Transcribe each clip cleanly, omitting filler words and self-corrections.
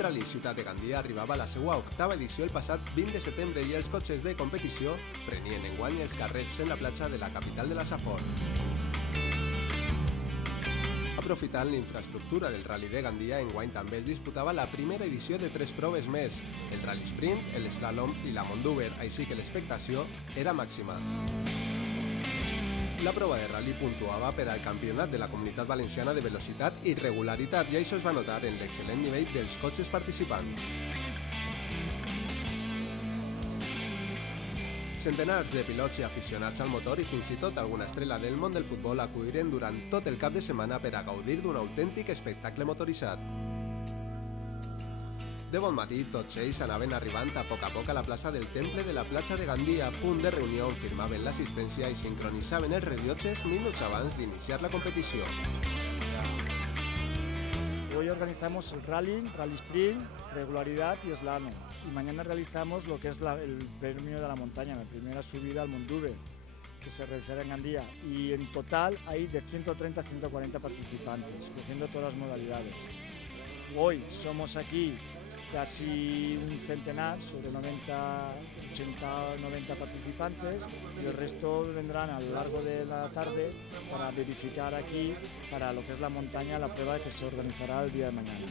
Rally Ciutat de Gandia arribava a la seva octava edició el passat 20 de setembre i els cotxes de competició prenien enguany els carrers en la platja de la capital de la Safor. Aprofitant l'infraestructura del Rally de Gandia, enguany també es disputava la primera edició de 3 proves més, el Rally Sprint, el Slalom i la Monduber, així que l'expectació era màxima. La prova de rally puntuava per al Campionat de la Comunitat Valenciana de Velocitat i Regularitat i això es va notar en l'excel·lent nivell dels cotxes participants. Centenars de pilots i aficionats al motor i fins i tot alguna estrella del món del futbol acudiren durant tot el cap de setmana per a gaudir d'un autèntic espectacle motoritzat. De bon matí, tots ells anaven arribant a poc a la plaça del Temple de la platja de Gandia, punt de reunió on firmaven l'assistència i sincronitzaven els rellotges minuts abans d'iniciar la competició. Hoy organizamos el rally sprint, regularidad y slalom. Y mañana realizamos lo que es el premio de la montaña, la primera subida al Monduber, que se realizará en Gandía. Y en total hay de 130 a 140 participantes, cogiendo todas las modalidades. Hoy somos aquí casi un centenar, sobre 80 o 90 participantes, y el resto vendrán a lo largo de la tarde para verificar aquí, para lo que es la montaña, la prueba que se organizará el día de mañana.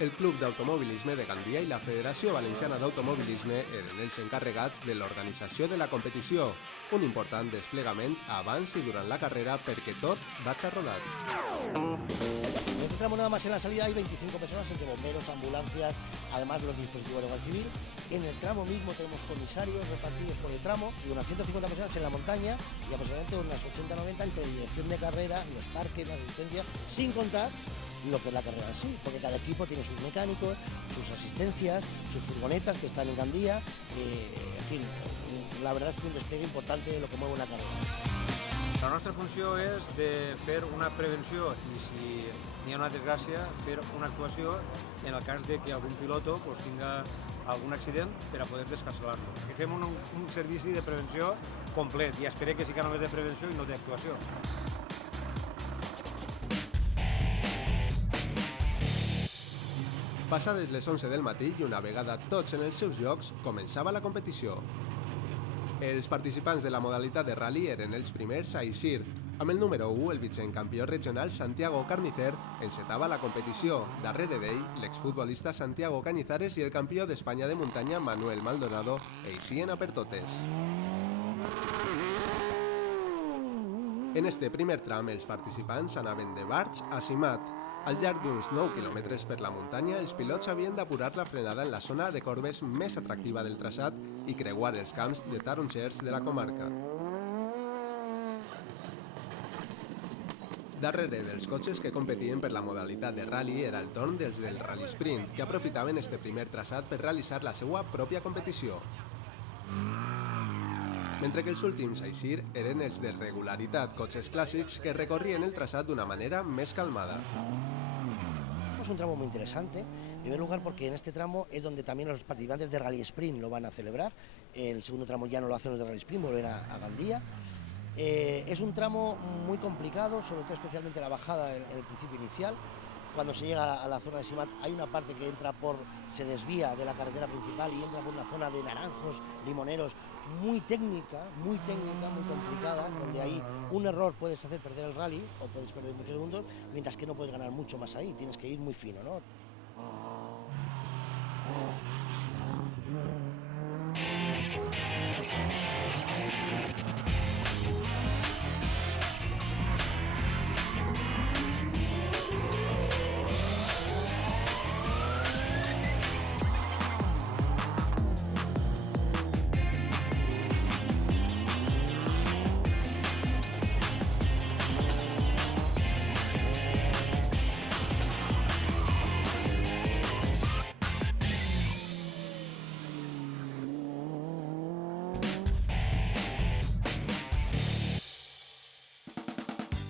El Club d'Automobilisme de Gandia i la Federació Valenciana d'Automobilisme eren els encarregats de l'organització de la competició, un important desplegament abans i durant la carrera perquè tot vagi rodat. En este tramo nada más en la salida hay 25 personas entre bomberos, ambulancias, además de los dispositivos de guardia civil. En el tramo mismo tenemos comisarios repartidos por el tramo y unas 150 personas en la montaña y aproximadamente unas 80-90 entre dirección de carrera, los parques, la asistencia, sin contar lo que es la carrera en sí, porque cada equipo tiene sus mecánicos, sus asistencias, sus furgonetas que están en Gandia, en fin, la verdad es que un despliegue importante de lo que mueve una carrera. La nostra funció és de fer una prevenció i si n'hi ha una desgràcia, fer una actuació en el cas de que algun piloto tinga algun accident per a poder descarcelar-lo. Fem un servici de prevenció complet i espero que sí que només de prevenció i no d'actuació. Passades les 11 del matí i una vegada tots en els seus llocs, començava la competició. Els participants de la modalitat de rally eren els primers a eixir. Amb el número 1, el vicecampió regional Santiago Carnicer encetava la competició. Darrere d'ell, l'exfutbolista Santiago Cañizares i el campió d'Espanya de muntanya Manuel Maldonado eixien a per totes. En este primer tram, els participants anaven de Barx a Simat. Al llarg d'uns 9 quilòmetres per la muntanya, els pilots havien d'apurar la frenada en la zona de corbes més atractiva del traçat i creuar els camps de tarongers de la comarca. Darrere dels cotxes que competien per la modalitat de rally era el torn dels del Rally Sprint, que aprofitaven este primer traçat per realitzar la seva pròpia competició. Mentre que els últims a eixir eren els de regularitat, cotxes clàssics que recorrien el traçat d'una manera més calmada. Es un tramo muy interesante, en primer lugar porque en este tramo es donde también los participantes de Rally Sprint lo van a celebrar, el segundo tramo ya no lo hacen los de Rally Sprint, volver a Gandía. Es un tramo muy complicado, sobre todo especialmente la bajada en el principio inicial. Cuando se llega a la zona de Simat hay una parte que se desvía de la carretera principal y entra por una zona de naranjos, limoneros, muy técnica, muy complicada, donde ahí un error puedes hacer perder el rally o puedes perder muchos segundos, mientras que no puedes ganar mucho más ahí, tienes que ir muy fino, ¿no?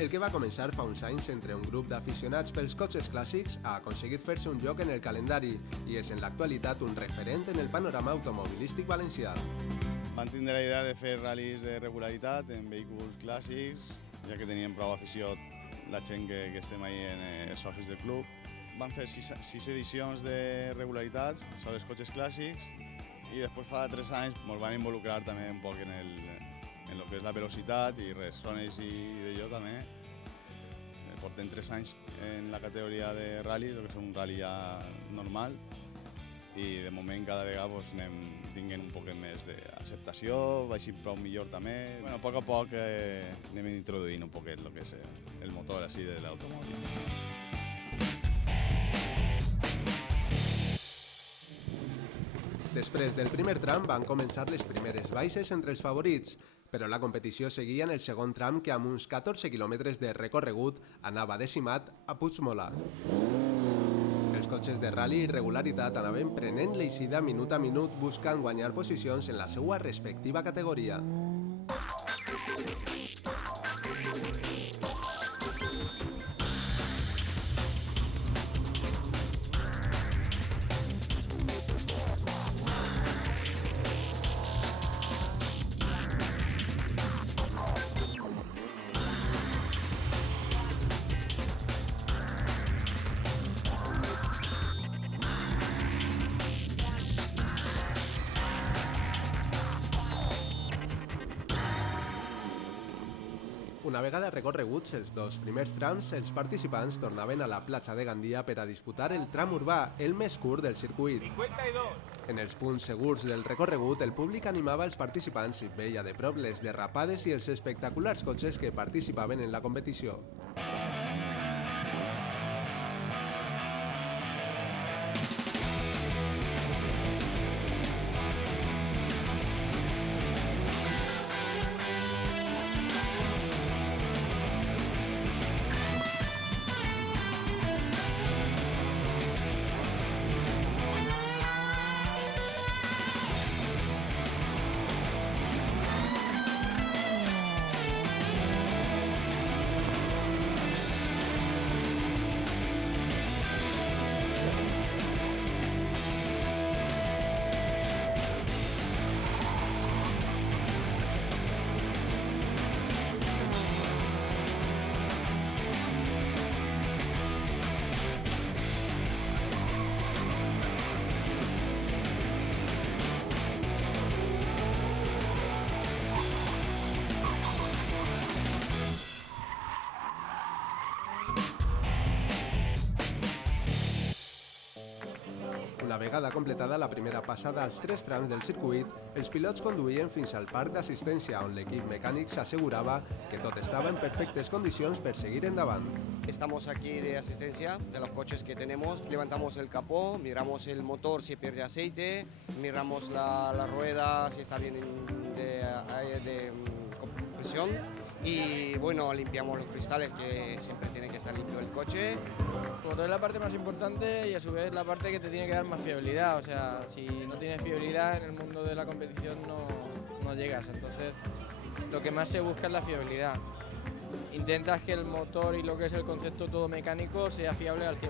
El que va començar fa uns anys entre un grup d'aficionats pels cotxes clàssics ha aconseguit fer-se un lloc en el calendari i és en l'actualitat un referent en el panorama automobilístic valencià. Van tindre la idea de fer ral·lis de regularitat en vehicles clàssics, ja que teníem prou afició la gent que estem ahí els socis del club. Van fer 6 edicions de regularitats sobre els cotxes clàssics i després fa 3 anys ens van involucrar també un poc en el que és la velocitat i res, Sonys i jo també. Portem 3 anys en la categoria de ral·li, el que és un ral·li ja normal, i de moment cada vegada anem tinguent un poc més d'acceptació, així prou millor també. A poc anem introduint un poquet el que és el motor així de l'automòbil. Després del primer tram van començar les primeres baixes entre els favorits, però la competició seguia en el segon tram que amb uns 14 quilòmetres de recorregut anava decimat a Puigmola. Els cotxes de ral·li i regularitat anaven prenent l'eixida minut a minut buscant guanyar posicions en la seva respectiva categoria. Una vegada recorreguts els 2 primers trams, els participants tornaven a la platja de Gandia per a disputar el tram urbà, el més curt del circuit. 52. En els punts segurs del recorregut, el públic animava els participants i veia de prop les derrapades i els espectaculars cotxes que participaven en la competició. Una vegada completada la primera passada als 3 trams del circuit, els pilots conduïen fins al parc d'assistència on l'equip mecànic s'assegurava que tot estava en perfectes condicions per seguir endavant. Estamos aquí de asistencia de los coches que tenemos, levantamos el capó, miramos el motor si pierde aceite, miramos la rueda si está bien de compresión y bueno, limpiamos los cristales que siempre tiene que estar limpio el coche. El motor es la parte más importante y a su vez la parte que te tiene que dar más fiabilidad, o sea, si no tienes fiabilidad en el mundo de la competición no llegas, entonces lo que más se busca es la fiabilidad. Intentas que el motor y lo que es el concepto todo mecánico sea fiable al 100%.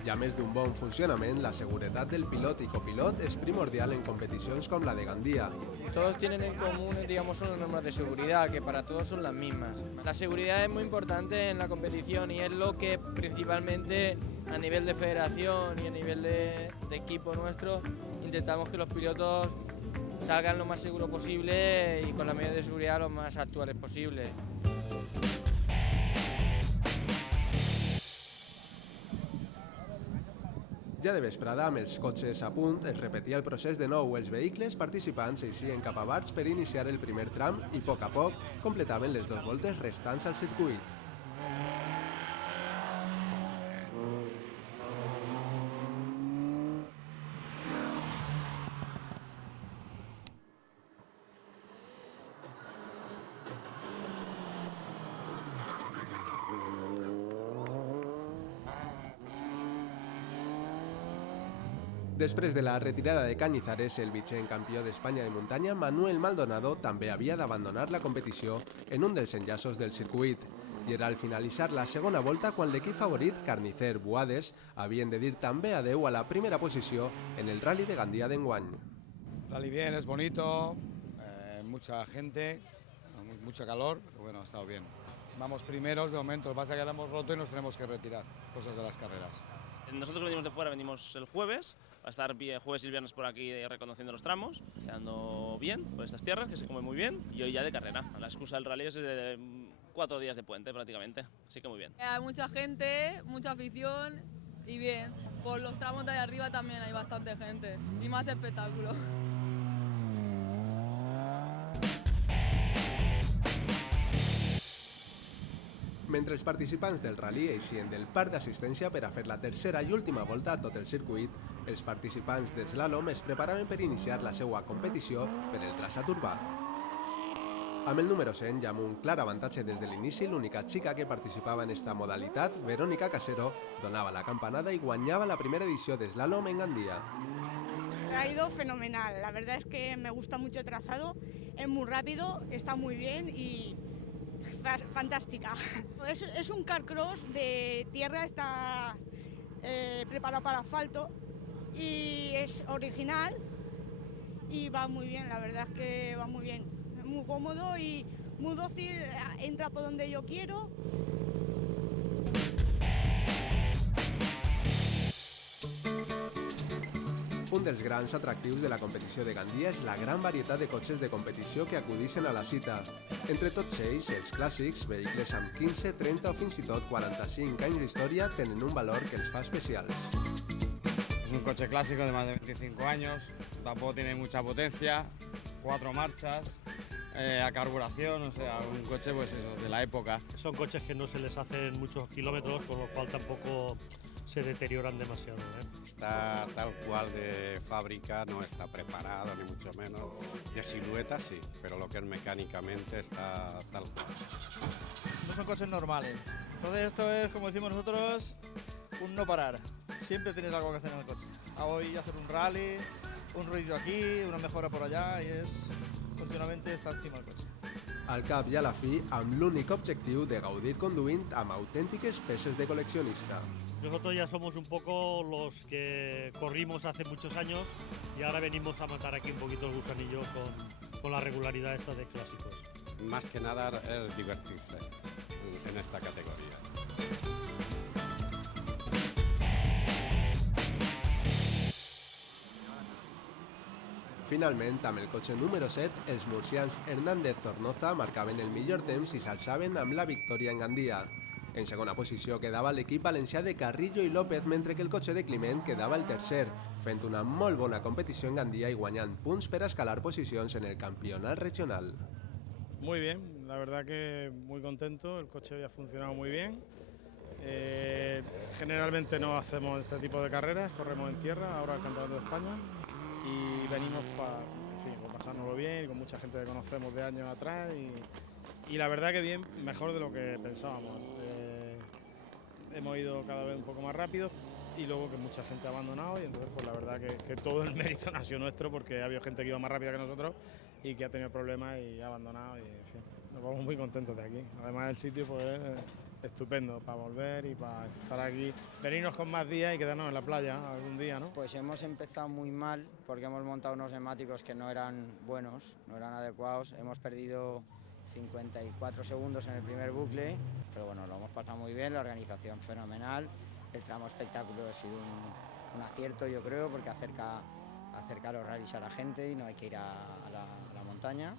I a més d'un bon funcionament, la seguretat del pilot i copilot és primordial en competicions com la de Gandia. Todos tienen en común, digamos, son las normas de seguridad, que para todos son las mismas. La seguridad es muy importante en la competición y es lo que principalmente a nivel de federación y a nivel de equipo nuestro intentamos que los pilotos salgan lo más seguro posible y con las medidas de seguridad lo más actuales posible. Ja de vesprada, amb els cotxes a punt, es repetia el procés de nou. Els vehicles participants eixien cap a Barx per iniciar el primer tram i, a poc, completaven les 2 voltes restants al circuit. Després de la retirada de Cañizares, el vigent campió d'Espanya de muntanya, Manuel Maldonado, també havia d'abandonar la competició en un dels enllaços del circuit. I era al finalitzar la segona volta quan l'equip favorit, Carnicer Buades, havien de dir també adeu a la primera posició en el Rally de Gandia d'enguany. Rally bien, es bonito, mucha gente, mucho calor, pero bueno, ha estado bien. Vamos primeros de momento, lo que pasa es que ahora hemos roto y nos tenemos que retirar, cosas de las carreras. Nosotros venimos de fuera, venimos el jueves, va a estar jueves y viernes por aquí reconociendo los tramos, quedando bien por estas tierras, que se come muy bien, y hoy ya de carrera. La excusa del rally es de 4 días de puente prácticamente, así que muy bien. Hay mucha gente, mucha afición y bien. Por los tramos de ahí arriba también hay bastante gente y más espectáculo. Mentre els participants del rally eixien del parc d'assistència per a fer la tercera i última volta a tot el circuit, els participants d'eslalom es preparaven per iniciar la seva competició per el traçat urbà. Amb el número 100 i amb un clar avantatge des de l'inici, l'única xica que participava en esta modalitat, Verónica Casero, donava la campanada i guanyava la primera edició d'eslalom en Gandia. Ha ido fenomenal, la verdad es que me gusta mucho el trazado, es muy rápido, está muy bien y fantástica. Es un carcross de tierra, está preparado para asfalto y es original y va muy bien, la verdad es que va muy bien. Es muy cómodo y muy dócil, entra por donde yo quiero. Un dels grans atractius de la competició de Gandia és la gran varietat de cotxes de competició que acudixen a la cita. Entre tots ells, els clàssics, vehicles amb 15, 30 o fins i tot 45 anys d'història tenen un valor que els fa especials. Es un coche clásico de más de 25 años, tampoco tiene mucha potencia, 4 marchas, a carburación, o sea, un coche pues eso, de la época. Son coches que no se les hacen muchos kilómetros, con lo cual tampoco se deterioran demasiado. Está tal cual de fábrica, no está preparado ni mucho menos. De silueta sí, pero lo que es mecánicamente está tal cual. No son coches normales. Entonces esto es, como decimos nosotros, un no parar. Siempre tienes algo que hacer en el coche. A hoy hacer un rally, un ruido aquí, una mejora por allá y es continuamente estar encima del coche. Al cap i a la fi, amb l'únic objectiu de gaudir conduint amb autèntiques peces de col·leccionista. Nosotros ya somos un poco los que corrimos hace muchos años y ahora venimos a matar aquí un poquito el gusanillo con la regularidad esta de clásicos. Más que nada es divertirse en esta categoría. Finalment, amb el cotxe número 7, els murcians Hernández Zornoza marcaven el millor temps i s'alçaven amb la victòria en Gandia. En segona posició quedava l'equip valencià de Carrillo i López, mentre que el cotxe de Climent quedava el tercer, fent una molt bona competició en Gandia i guanyant punts per a escalar posicions en el campionat regional. Muy bien, la verdad que muy contento, el coche hoy ha funcionado muy bien. Generalmente no hacemos este tipo de carreras, corremos en tierra, ahora el Campeonato de España, y venimos para pasárnoslo bien, y con mucha gente que conocemos de años atrás, y la verdad que bien, mejor de lo que pensábamos. Hemos ido cada vez un poco más rápido y luego que mucha gente ha abandonado y entonces pues la verdad que todo el mérito ha sido nuestro porque ha habido gente que iba más rápida que nosotros y que ha tenido problemas y ha abandonado y en fin, nos vamos muy contentos de aquí. Además el sitio pues es estupendo para volver y para estar aquí, venirnos con más días y quedarnos en la playa algún día, ¿no? Pues hemos empezado muy mal porque hemos montado unos neumáticos que no eran buenos, no eran adecuados, hemos perdido 54 segundos en el primer bucle, pero bueno, lo hemos pasado muy bien, la organización fenomenal, el tramo espectáculo ha sido un acierto yo creo porque acerca los rallies a la gente y no hay que ir a la montaña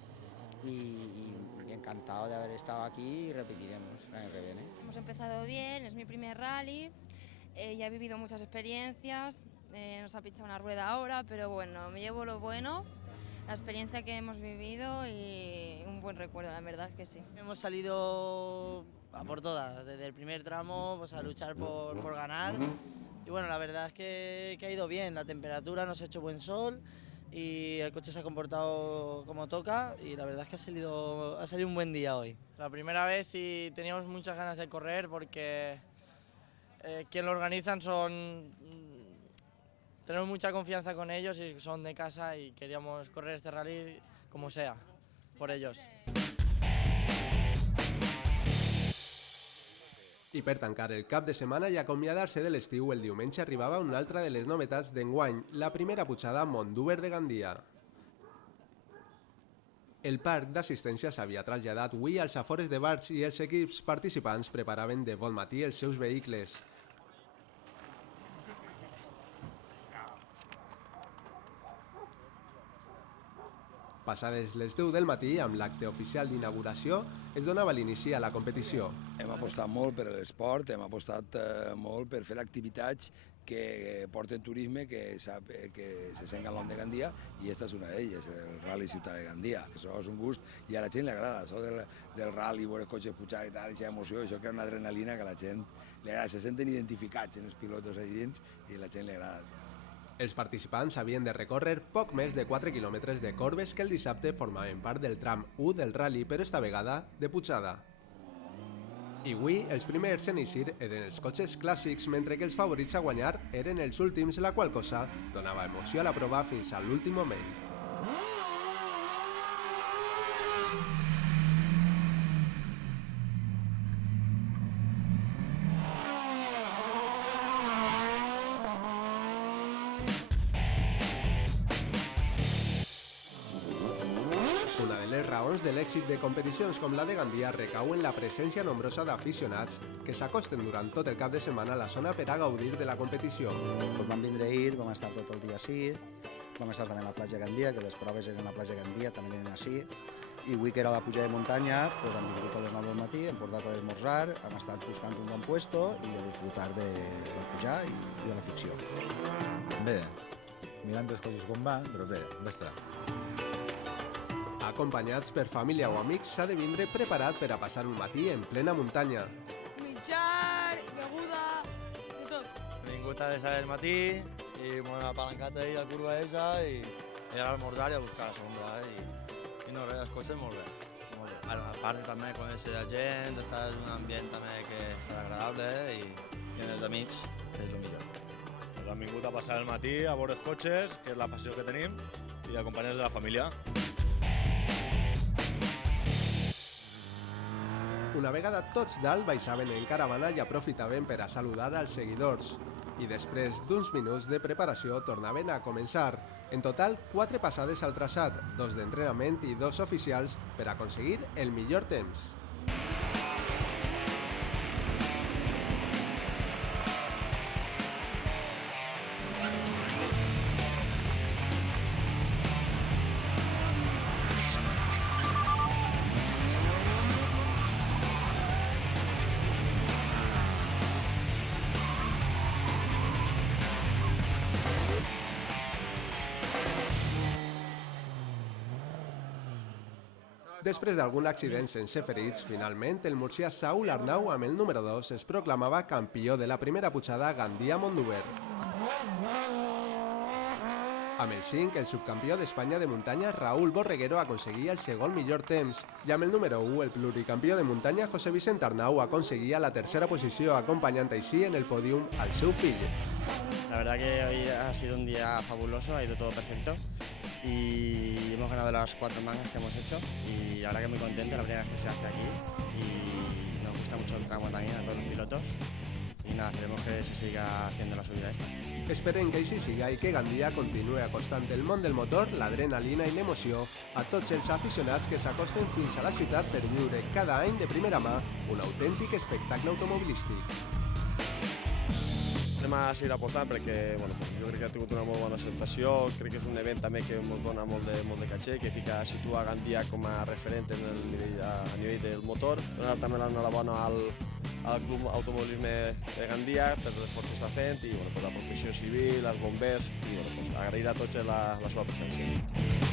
y encantado de haber estado aquí y repetiremos el año que viene. Hemos empezado bien, es mi primer rally, ya he vivido muchas experiencias, nos ha pinchado una rueda ahora, pero bueno, me llevo lo bueno, la experiencia que hemos vivido y un buen recuerdo, la verdad que sí. Hemos salido a por todas, desde el primer tramo pues a luchar por ganar y bueno, la verdad es que ha ido bien, la temperatura nos ha hecho buen sol y el coche se ha comportado como toca y la verdad es que ha salido un buen día hoy. La primera vez y teníamos muchas ganas de correr porque quien lo organizan tenemos mucha confianza con ellos y son de casa y queríamos correr este rally como sea, por ellos. I per tancar el cap de setmana i acomiadar-se de l'estiu, el diumenge arribava una altra de les novetats d'enguany, la primera pujada Mondúber de Gandia. El parc d'assistència s'havia traslladat avui als afores de Barx i els equips participants preparaven de bon matí els seus vehicles. Passades les 10 del matí, amb l'acte oficial d'inauguració, es donava l'inici a la competició. Hem apostat molt per l'esport, hem apostat molt per fer activitats que porten turisme, que se sent el nom de Gandia, i aquesta és una d'elles, el Rally Ciutat de Gandia. Això és un gust i a la gent li agrada, això del rally, veure cotxes pujar i tal, aquesta emoció, això que és una adrenalina que a la gent li agrada, se senten identificats en els pilotos allà dins i a la gent li agrada. Els participants havien de recórrer poc més de 4 quilòmetres de corbes que el dissabte formaven part del tram 1 del rally, però esta vegada de pujada. I avui els primers en eixir eren els cotxes clàssics, mentre que els favorits a guanyar eren els últims, la qual cosa donava emoció a la prova fins a l'últim moment. Una de les raons de l'èxit de competicions com la de Gandia recau en la presència nombrosa d'aficionats que s'acosten durant tot el cap de setmana a la zona per a gaudir de la competició. Vam vindre ahir, vam estar tot el dia així, vam estar també a la platja Gandia, que les proves eren a la platja Gandia, també eren així, i avui que era la pujada de muntanya, doncs hem vingut a les 9 del matí, hem portat a l'esmorzar, hem estat buscant un bon puesto i a disfrutar de pujar i de la ficció. Bé, mirant les coses com van, però bé, va estar. Acompanyats per família o amics, s'ha de vindre preparat per a passar un matí en plena muntanya. Mitjar, beguda, de tot. He vingut a les 7 del matí i m'he apalancat ahir a la curva esa i ara a almorzar i a buscar la sombra. I no res, els cotxes molt bé. A part també conèixer la gent, estar en un ambient també que és agradable i els amics, que és el millor. Hem vingut a passar el matí a veure els cotxes, que és la passió que tenim, i acompanyar-nos de la família. Una vegada tots dalt baixaven en caravana i aprofitaven per a saludar als seguidors. I després d'uns minuts de preparació tornaven a començar. En total, 4 passades al traçat, 2 d'entrenament i 2 oficials per aconseguir el millor temps. Després d'algun accident sense ferits, finalment el murcià Saúl Arnau, amb el número 2, es proclamava campió de la primera pujada Gandia-Mondúber. Amb el 5, el subcampió d'Espanya de muntanya Raúl Borreguero aconseguia el segon millor temps i amb el número 1, el pluricampió de muntanya José Vicent Arnau aconseguia la tercera posició, acompanyant així en el pòdium al seu fill. La verdad que hoy ha sido un día fabuloso, ha ido todo perfecto y hemos ganado las 4 mangas que hemos hecho y la verdad que muy contento, la primera vez que se hace aquí y nos gusta mucho el tramo también a todos los pilotos y nada, esperemos que se siga haciendo la subida esta. Esperem que així siga i que Gandia continuï acostant el món del motor, l'adrenalina i l'emoció a tots els aficionats que s'acosten fins a la ciutat per viure cada any de primera mà un autèntic espectacle automobilístic. Anem a seguir apostant perquè jo crec que ha tingut una molt bona acceptació, crec que és un event també que ens dona molt de caché, que situa Gandia com a referent a nivell del motor. Donar també l'enhorabona al Club Automobilisme de Gandia per l'esforç que està fent i la protecció civil, els bombers i agrair a tots la seva presència.